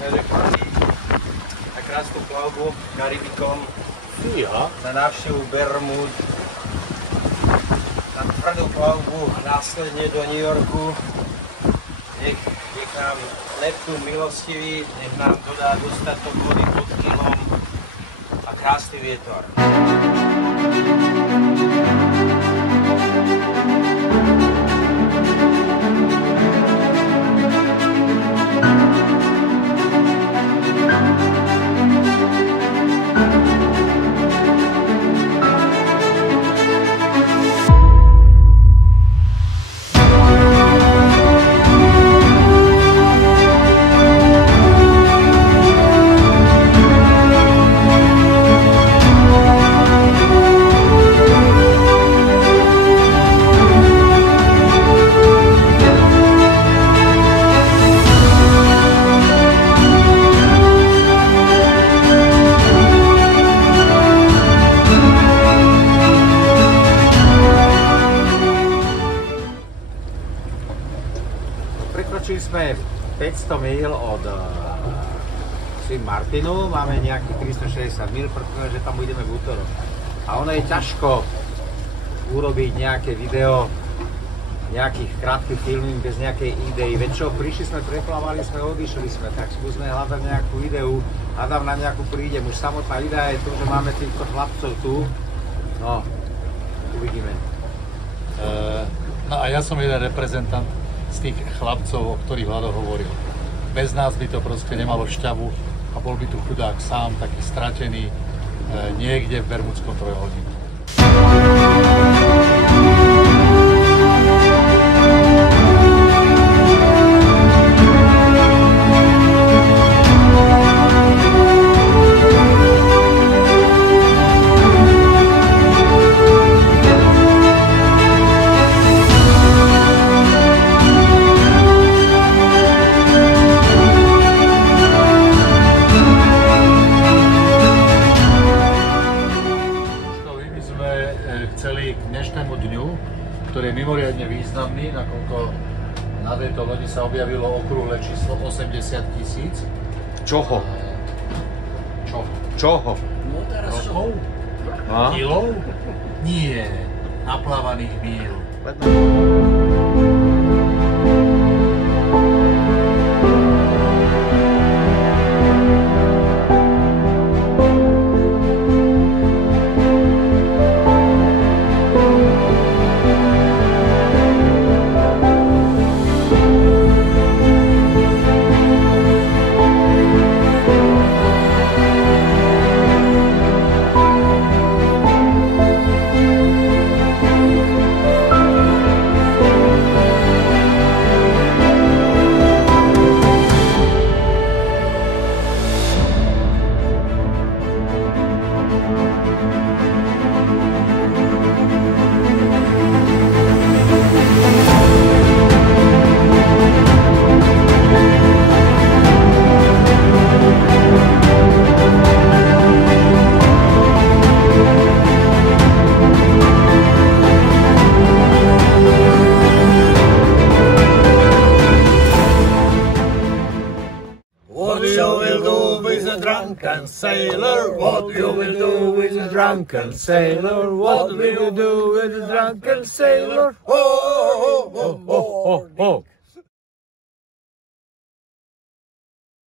Na krásnu plavbu Karibikom, na návštevu Bermúd, na tvrdú plavbu následne do New Yorku. Nech nám Neptún milostivý, nech nám dodá dostatok vody pod kilom a krásny vietor. Prekročili sme 500 míl od Sint Martinu, máme nejakých 360 míl, pretože tam budeme v útorok. A ono je ťažko urobiť nejaké video, nejakých krátkych filmín bez nejakej idei. Veď čo, prišli sme, preplávali sme, odišli sme, tak skúsme hľadať nejakú ideu, hľadám na nejakú prídem. Už samotná idea je to, že máme týchto chlapcov tu. No, uvidíme. No a ja som jeden reprezentant z tých chlapcov, o ktorých Vlado hovoril. Bez nás by to proste nemalo šťavu a bol by tu chudák sám, taký stratený niekde v Bermudskom trojholníku. Chceli k dnešnému dňu, ktorý je mimoriadne významný, nakoľko na tejto lodi sa objavilo okrúhle číslo 80 000. Čoho? Čo? Čoho? No teraz rokov? Kilov? Nie, naplávaných míl. Drunken sailor, what you will do with a drunken sailor? What will you do with a drunken sailor? Ho, ho, ho, ho, ho, ho.